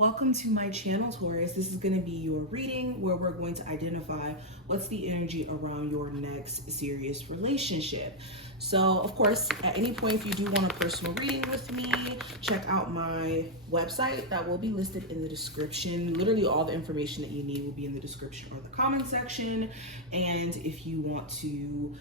Welcome to my channel, Taurus. This is going to be your reading where we're going to identify what's the energy around your next serious relationship. So, of course, at any point, if you do want a personal reading with me, check out my website that will be listed in the description. Literally all the information that you need will be in the description or the comment section. And if you want to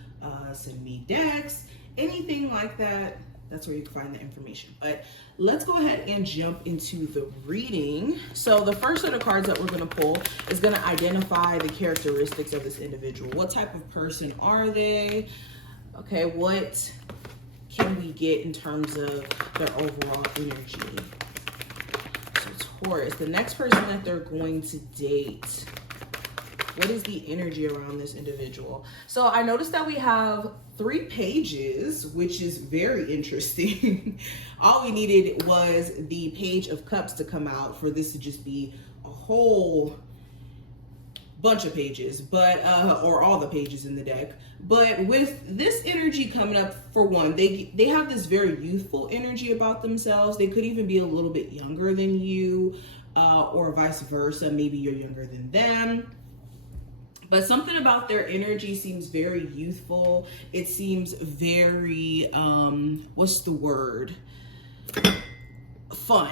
send me decks, anything like that, that's where you can find the information. But let's go ahead and jump into the reading. So the first set of cards that we're going to pull is going to identify the characteristics of this individual. What type of person are they? Okay, what can we get in terms of their overall energy? So Taurus, the next person that they're going to date. What is the energy around this individual? So I noticed that we have 3 pages, which is very interesting. All we needed was the Page of Cups to come out for this to just be a whole bunch of pages, but or all the pages in the deck. But with this energy coming up, for one, they have this very youthful energy about themselves. They could even be a little bit younger than you, or vice versa. Maybe you're younger than them. But something about their energy seems very youthful. It seems very, what's the word? Fun.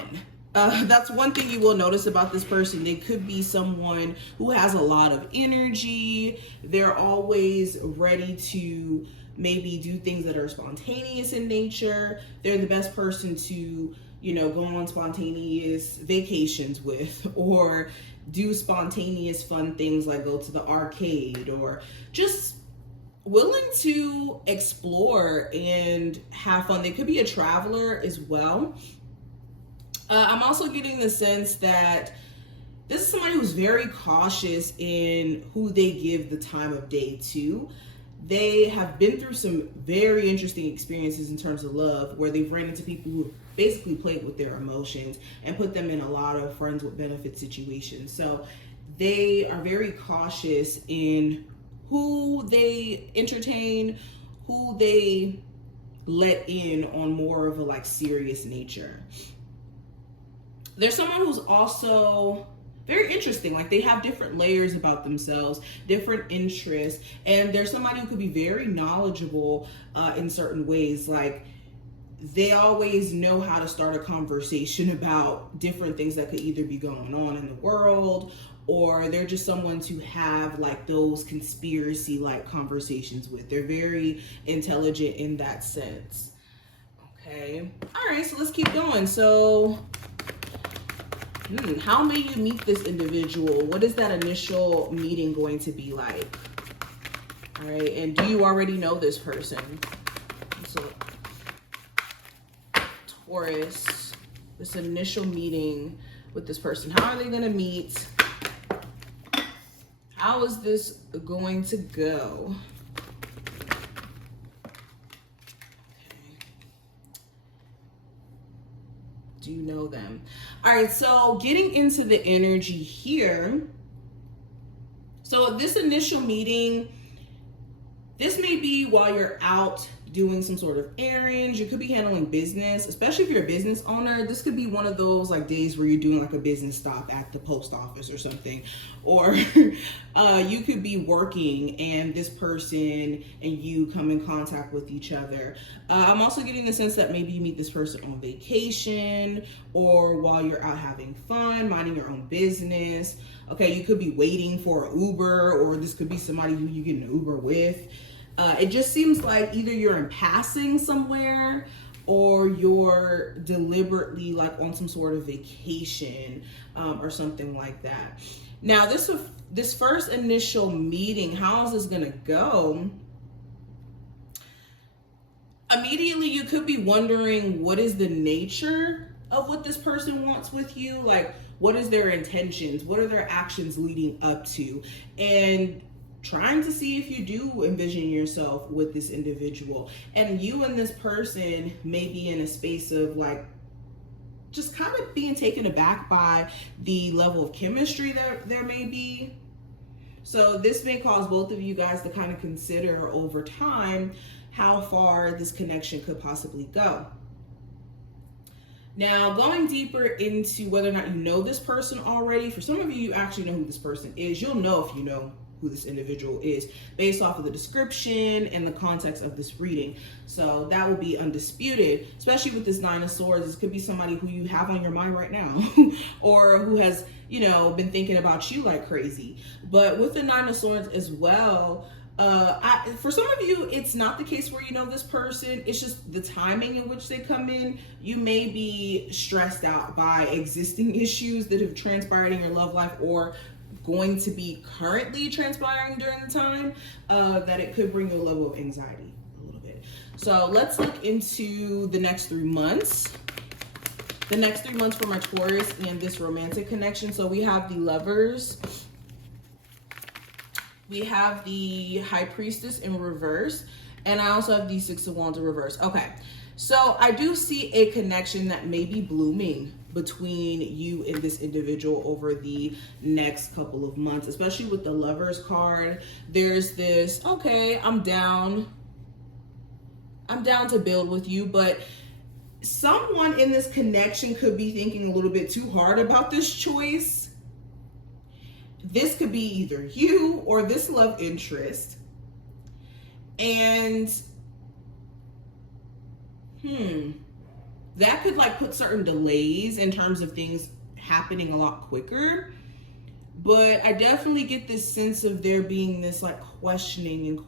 That's one thing you will notice about this person. They could be someone who has a lot of energy. They're always ready to maybe do things that are spontaneous in nature. They're the best person to, go on spontaneous vacations with, or do spontaneous fun things like go to the arcade, or just willing to explore and have fun. They could be a traveler as well. I'm also getting the sense that this is somebody who's very cautious in who they give the time of day to. They have been through some very interesting experiences in terms of love, where they've ran into people who basically played with their emotions and put them in a lot of friends with benefit situations. So they are very cautious in who they entertain, who they let in on more of a serious nature. There's someone who's also very interesting. They have different layers about themselves, different interests, and there's somebody who could be very knowledgeable in certain ways. They always know how to start a conversation about different things that could either be going on in the world, or they're just someone to have those conspiracy conversations with. They're very intelligent in that sense. Okay. All right, so let's keep going. So how may you meet this individual? What is that initial meeting going to be like? All right, and do you already know this person? So Taurus, this initial meeting with this person, how are they going to meet? How is this going to go? Do you know them? All right, so getting into the energy here. So this initial meeting, this may be while you're out doing some sort of errands. You could be handling business, especially if you're a business owner. This could be one of those days where you're doing a business stop at the post office or something, or you could be working and this person and you come in contact with each other. I'm also getting the sense that maybe you meet this person on vacation, or while you're out having fun, minding your own business. Okay, you could be waiting for an Uber, or this could be somebody who you get an Uber with. It just seems like either you're in passing somewhere, or you're deliberately on some sort of vacation, or something like that. Now, this first initial meeting, how is this gonna go? Immediately, you could be wondering, what is the nature of what this person wants with you? What is their intentions? What are their actions leading up to? And trying to see if you do envision yourself with this individual. And you and this person may be in a space of just kind of being taken aback by the level of chemistry there may be. So this may cause both of you guys to kind of consider over time how far this connection could possibly go. Now, going deeper into whether or not you know this person already, for some of you, you actually know who this person is. You'll know if you know who this individual is based off of the description and the context of this reading. So that will be undisputed, especially with this Nine of Swords. This could be somebody who you have on your mind right now or who has, you know, been thinking about you like crazy. But with the Nine of Swords as well, for some of you, it's not the case where you know this person. It's just the timing in which they come in. You may be stressed out by existing issues that have transpired in your love life or going to be currently transpiring during the time, that it could bring you a level of anxiety a little bit. So let's look into the next 3 months. The next 3 months for my Taurus and this romantic connection. So we have the Lovers. We have the High Priestess in reverse. And I also have the Six of Wands in reverse. Okay. So I do see a connection that may be blooming between you and this individual over the next couple of months, especially with the Lovers card. There's this, okay, I'm down to build with you, but someone in this connection could be thinking a little bit too hard about this choice. This could be either you or this love interest. And that could like put certain delays in terms of things happening a lot quicker. But I definitely get this sense of there being this like questioning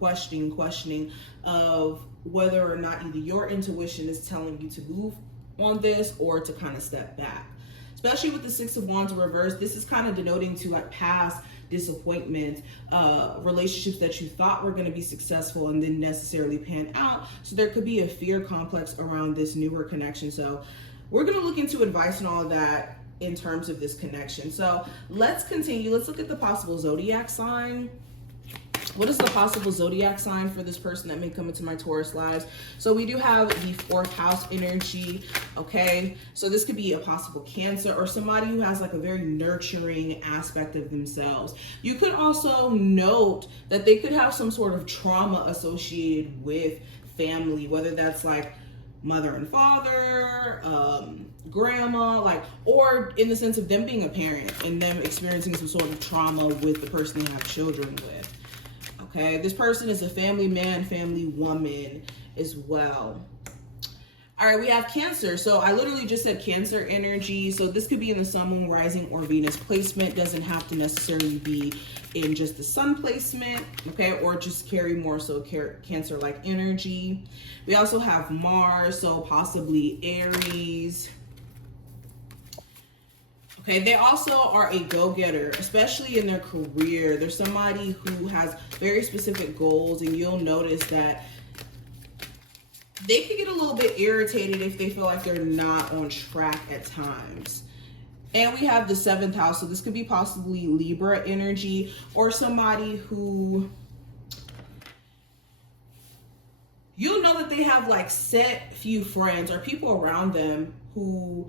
of whether or not either your intuition is telling you to move on this or to kind of step back. Especially with the Six of Wands in reverse, this is kind of denoting to like past disappointment, relationships that you thought were going to be successful and didn't necessarily pan out. So there could be a fear complex around this newer connection. So we're going to look into advice and all of that in terms of this connection. So let's continue. Let's look at the possible zodiac sign. What is the possible zodiac sign for this person that may come into my Taurus lives? So we do have the 4th house energy, okay? So this could be a possible Cancer or somebody who has like a very nurturing aspect of themselves. You could also note that they could have some sort of trauma associated with family, whether that's like mother and father, grandma, like, or in the sense of them being a parent and them experiencing some sort of trauma with the person they have children with. Okay, this person is a family man, family woman as well. All right, we have Cancer. So I literally just said Cancer energy. So this could be in the Sun, Moon, Rising, or Venus placement. Doesn't have to necessarily be in just the Sun placement, okay? Or just carry more so Cancer-like energy. We also have Mars, so possibly Aries. Okay, they also are a go-getter, especially in their career. There's somebody who has very specific goals, and you'll notice that they can get a little bit irritated if they feel like they're not on track at times. And we have the 7th house, so this could be possibly Libra energy or somebody who you'll know that they have like set few friends or people around them who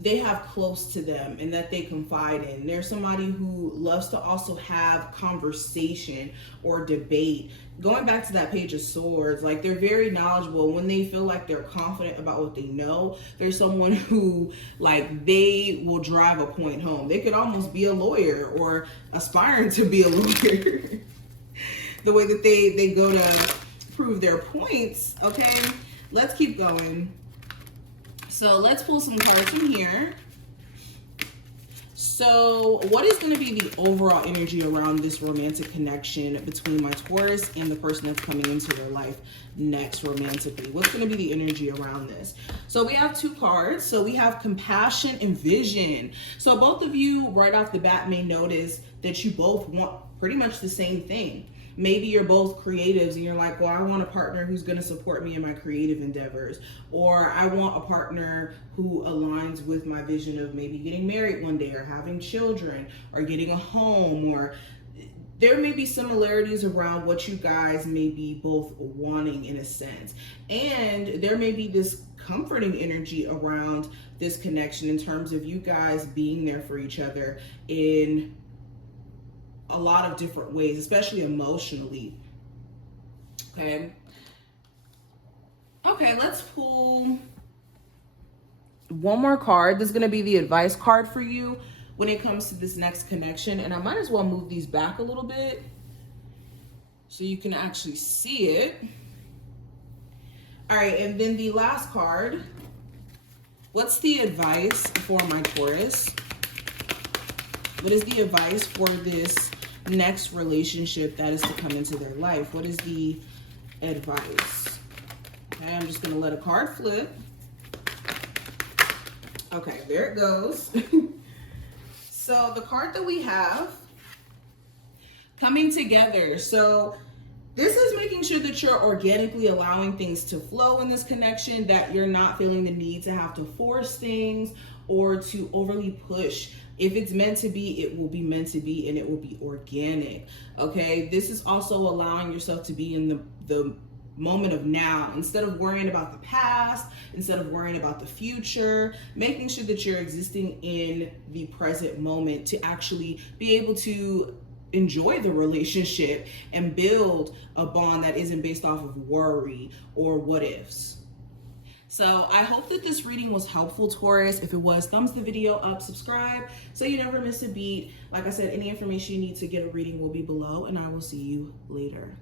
they have close to them and that they confide in. There's somebody who loves to also have conversation or debate. Going back to that Page of Swords, like they're very knowledgeable. When they feel like they're confident about what they know, there's someone who like they will drive a point home. They could almost be a lawyer or aspiring to be a lawyer. The way that they go to prove their points. Okay, let's keep going. So let's pull some cards from here. So what is going to be the overall energy around this romantic connection between my Taurus and the person that's coming into their life next romantically? What's going to be the energy around this? So we have 2 cards. So we have compassion and vision. So both of you right off the bat may notice that you both want pretty much the same thing. Maybe you're both creatives and you're like, well, I want a partner who's going to support me in my creative endeavors. Or I want a partner who aligns with my vision of maybe getting married one day or having children or getting a home. Or there may be similarities around what you guys may be both wanting in a sense. And there may be this comforting energy around this connection in terms of you guys being there for each other in a lot of different ways, especially emotionally. Okay, let's pull one more card. This is going to be the advice card for you when it comes to this next connection. And I might as well move these back a little bit so you can actually see it. All right, and then the last card. What's the advice for my Taurus? What is the advice for this next relationship that is to come into their life? What is the advice? Okay, I'm just going to let a card flip. Okay, there it goes. So the card that we have, coming together. So this is making sure that you're organically allowing things to flow in this connection, that you're not feeling the need to have to force things or to overly push. If it's meant to be, it will be meant to be, and it will be organic. Okay, this is also allowing yourself to be in the moment of now, instead of worrying about the past, instead of worrying about the future, making sure that you're existing in the present moment to actually be able to enjoy the relationship and build a bond that isn't based off of worry or what ifs. So I hope that this reading was helpful, Taurus. If it was, thumbs the video up, subscribe so you never miss a beat. Like I said, any information you need to get a reading will be below, and I will see you later.